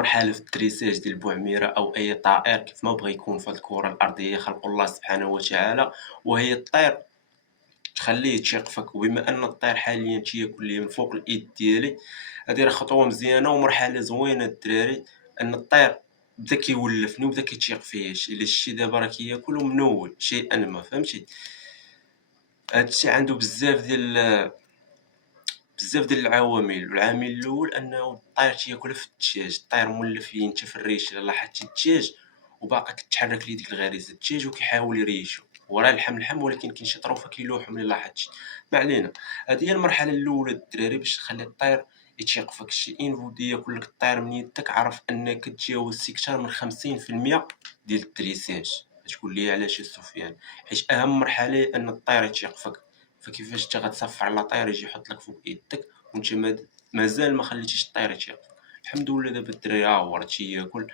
مرحلة في التريساج ديال بوعميرة أو أي طائر كيف ما بغا يكون في هاد الكرة الأرضية خلقو الله سبحانه وتعالى، وهي الطير تخليه تيقفك. وبما أن الطير حاليًا تياكل ليا من فوق الإيد ديالي، هادي راه خطوة مزيانة ومرحلة زوينة الدراري، أن الطير بدا كيولفني وبدا كيتيق فيا. إلا شتي دابا راه كياكل ومنوّل شيئًا ما، فهمتي؟ هاد الشي عندو بزاف ديال العوامل، والعامل الأول أنه الطير تياكلها في الدجاج. الطير مولف ليا أنت في الريش. إلا لاحظتي الدجاج وباقا كتحرك ليه ديك الغريزة، الدجاج وكيحاول يريشو، هو راه اللحم لحم ولكن كاين شي طروفة كيلوحو ملي لاحظتي. ما علينا، هادي هي المرحلة الأولى الدراري باش تخلي الطير يتيق فيك. شي إنفودي ياكل لك الطير من يدك، عرف أنك تجاوزتي كتر من 50% ديال التريساج. تقول لي علاش يا سفيان؟ حيت أهم مرحلة هي أن الطير يتيق فيك. فكيفاش انت غتصفر على طير يجي يحط لك فوق يدك وانت مازال ما خليتيش الطير يتيق؟ الحمد لله دابا الدراري ها هو راه تياكل.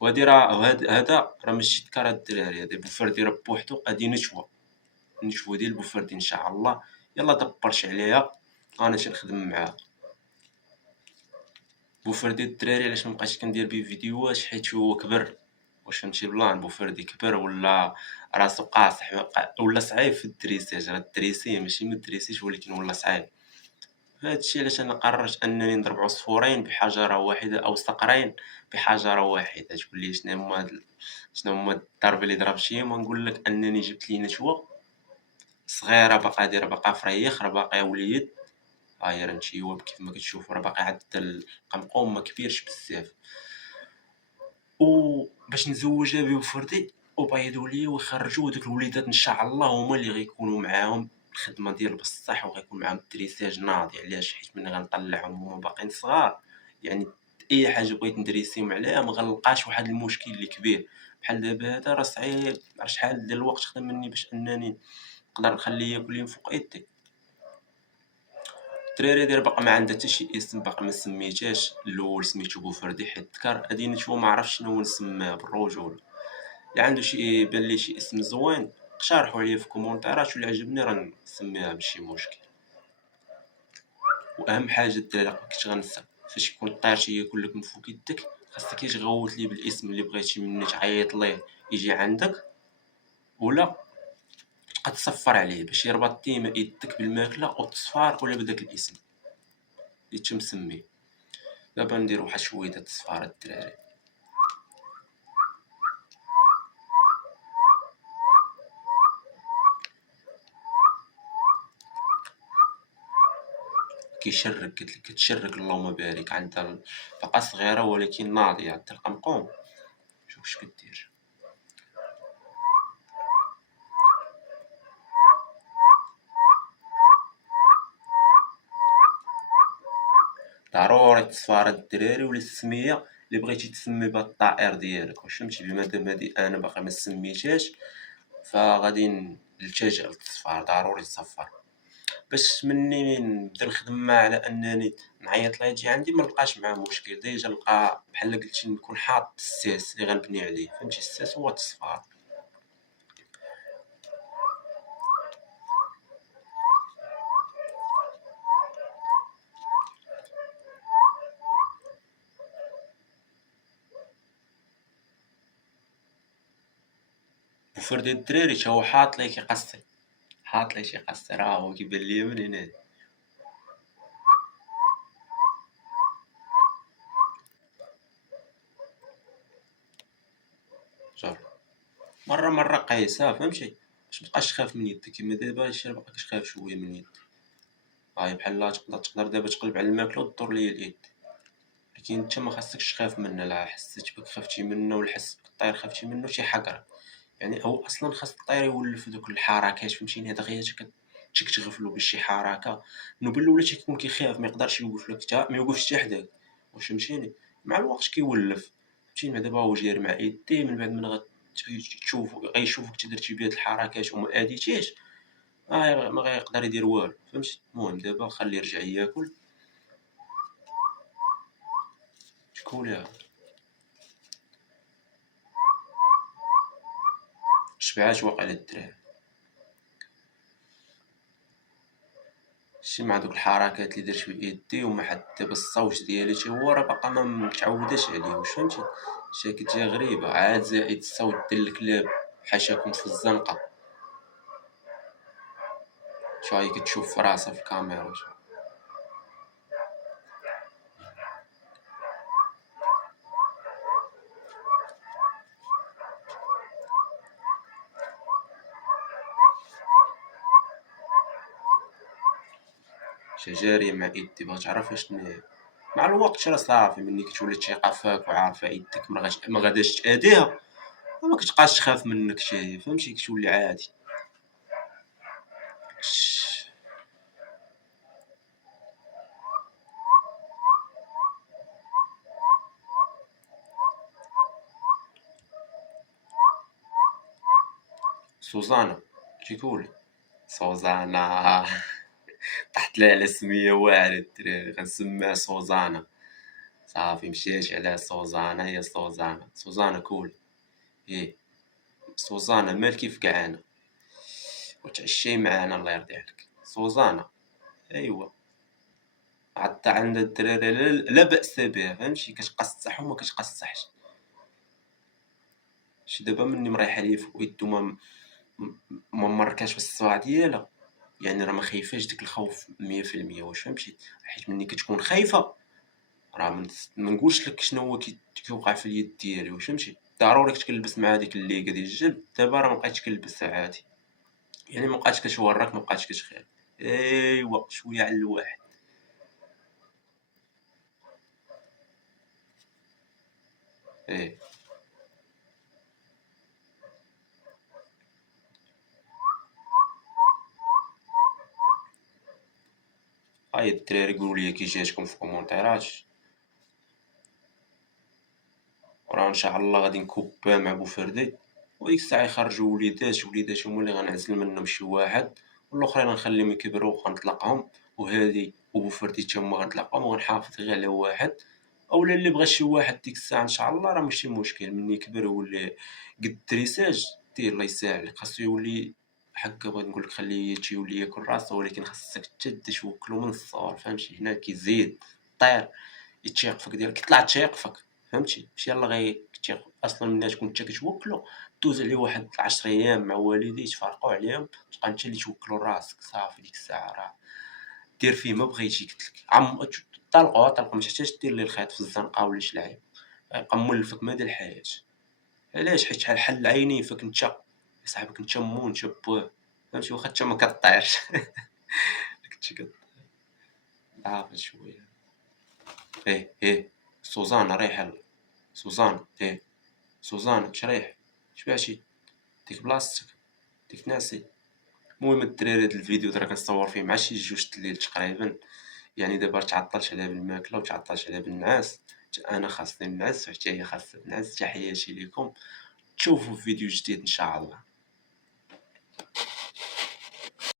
وهادي راه هذا راه ماشي تكار الدراري، هذا بوفردي راه بوحدو غادي نشوه ديال بوفردي ان شاء الله. يلا دبرش عليها انا تنخدم معاها. بوفردي الدراري علاش مبقيتش كندير بيه فيديوهات؟ حيت هو كبر. واش فهمتي بلان؟ بوفردي كبر ولا راسو قاصح، ولا صعيب في الدريساج. راه الدريسي ماشي ما دريسيش ولكن ولا صعيب. هذا الشيء علاش انا قررت انني نضرب عصفورين بحجره واحده، او صقرين بحجره واحده. تقول لي شنو هما الضرب اللي ضربتيهم؟ نقول لك انني جبت لي نتوه صغيره باقا دايره، باقا فريخ، راه باقي وليد. ها هي راه نتيوه كيف ما كتشوفوا، راه باقي عاد القمقوم ما كبيرش بزاف. وباش نزوجها بوفردي وبيضوا لي ويخرجوا دوك الوليدات ان شاء الله هما اللي غيكونوا معاهم الخدمه ديال بصح، وغيكون معاهم التريساج ناضي. علاش؟ حيت ملي غنطلعهم هما باقيين صغار، يعني اي حاجه بغيت ندريسيهم عليها ما غنلقاش واحد المشكل اللي كبير. بحال دابا هذا راه صعيب، راه شحال ديال الوقت خدا مني باش انني نقدر نخليه ياكل لي من فوق يدي. الدراري داير باقا ما عندها حتى شي اسم، باقا ما سميتهاش. الاول سميتو بوفردي حيت ذكر، هادي نتوما ما عرفتش شنو نسميها بالرجوله. اللي عنده شي بان ليه شي اسم زوين اقترحوا عليا في كومونتيرات، واللي عجبني راه نسميها ماشي مشكل. واهم حاجه الدراري كنت غنسى، فاش يكون الطير تياكل لك من فوق يدك خاصك تغوت ليه بالاسم اللي بغيتي مني، تعيط ليه يجي عندك، ولا تبقى تصفر عليه باش يربط ديما يدك بالماكله والتصفار ولا بداك الاسم اللي تمسميه. دابا ندير واحد شويه د التصفار الدراري. كيشرك، قلت لك كتشرك، اللهم بارك. عندها باقا صغيره ولكن ناضيه. عندها القمقوم، شوف اش كدير. ضروري التصفار الدراري، ولا السميه اللي بغيتي تسمي بها الطائر ديالك. واش فهمتي؟ بما دام هادي انا باقي ما سميتهاش فغادي نلتجئ للتصفار. ضروري تصفر باش مني نبدا الخدمه على انني نعيط لها يجي عندي ما نلقاش معاه مشكل. ديجا نلقى بحال قلتي نكون حاط الساس اللي غنبني عليه. فهمتي؟ الساس هو التصفار. وفرد الدراري تا هو حاط ليه كيقصي، حاط ليه تيقصي، راه هو كيبان ليا من هنا. جر مره قيسها، فهمتي؟ باش متبقاش تخاف من يدك. كيما دابا هادشي راه باقي كتخاف شويه من يدك. هاي بحال تقدر دابا تقلب على الماكله ودور ليا اليد، ولكن انت ما خاصكش تخاف منها. لا حسيت بك خفتي منه ولا حس بك الطير خفتي منه تيحقرك. يعني هو اصلا خاص الطير يولف دوك الحركات، فهمتيني؟ هاد غير تكتغفلو بشي حركه. انه بالاولى تيكون كيخاف ما يقدرش يوقف لك حتى ما يوقفش حتى حداك. واش فهمتيني؟ مع الوقت كيولف. فهمتيني؟ دابا هو جاير مع يديه، من بعد من غتشوف غيشوفك تدرتي بهاد الحركات وما اديتيش ما غيقدر يدير والو. فهمتي؟ المهم دابا خليه يرجع ياكل. شكون شبعات واقع الدراري؟ شتي مع دوك الحركات اللي درت بيدي ومع حتى دابا الصوت ديالي حتى هو راه باقا ما متعوداش عليه، واش فهمتي؟ شي كتجي غريبة، عاد زائد الصوت ديال الكلاب حاشاكم في الزنقة، شو هي كتشوف في راسها في الكاميرا جارية مع يدي باغا تعرف اشنو هي. مع الوقت راه صافي ملي كتولي تيقة فيك وعارفة يدك ما غاداش تأذيها ما كتبقاش تخاف منك حتى هي، فهمتي؟ كتولي عادي. سوزانا كيقول سوزانا طحت لها على سمية واعرة الدراري، غنسميها سوزانا. صافي مشيت على سوزانا، هي سوزانا. سوزانا كول ايه سوزانا مالكي في كعانة وتعشي معانا الله يرضي عليك سوزانا. ايوا حتى عند الدراري لا بأس بها، فهمتي؟ كتقصح وما كتقصحش. شي دابا مني مريحة ليا في يدو ما مركاش بالصباع ديالها، يعني راه ما خايفاش ديك الخوف 100%، واش فهمتي؟ حيت ملي كتكون خايفة راه ما نقولش لك شنو هو كيوقع في اليد ديالي، واش فهمتي؟ ضروري كتكلبس مع ديك الليغا ديال الجلد. دابا راه ما بقيتش كلبس عادي، يعني ما بقاتش كتورك، ما بقاتش كتخاف. ايوا شويه على الواحد. ايه هاي الدراري قولوا لي كي جاتكم في الكومونتيرات، وراه ان شاء الله غادي نكوبا مع بوفردي، وديك الساعه يخرجوا وليدات هما اللي غنعزل منهم شي واحد، والاخرين غنخليهم يكبروا وغنطلقهم، وهادي وبوفردي حتى هما غنطلقهم وغنحافظ غير على واحد. اولا اللي بغى شي واحد ديك الساعه ان شاء الله راه ماشي مشكل، ملي يكبر يولي قد الدريساج دير الله يسهل، خاصو يولي هكا. بغيت نقول لك خليه تيولي ياكل راسو، ولكن خاصك حتى توكلو من الصغر، فهمتي؟ هنا كيزيد طير يتشيق فيك ديالك كيطلع تشيق فيك، فهمتي؟ ماشي يلاه غير كتشيق اصلا ملي تكون انت كتوكلو دوز عليه واحد 10 ايام مع والديه تفرقوا عليهم، تبقى انت اللي توكلو راسك صافي. ديك الساعه راه دير فيه ما بغيتي، قلت لك طلقوا ما تحتاج دير ليه الخيط في الزنقه ولا شي لعيب، غيبقى مولفك مدى الحياه. علاش؟ حيت شحال حل عيني فيك انت صاحبك، انت مو انت بوه، فهمتي؟ واخا انت ما كطيرش كنتي عارف شويه. ايه سوزان ريح سوزان ايه سوزان شريح شبعتي ديك بلاصتك ديك ناسي. المهم الدراري هاد الفيديو راه كنصور فيه مع شي جوج الليل تقريبا، يعني دابا تعطلت عليها بالماكله وتعطلت عليها بالنعاس. انا خاصني نعس وحتى هي خاصها تنعس. تحياتي ليكم، تشوفوا في فيديو جديد ان شاء الله.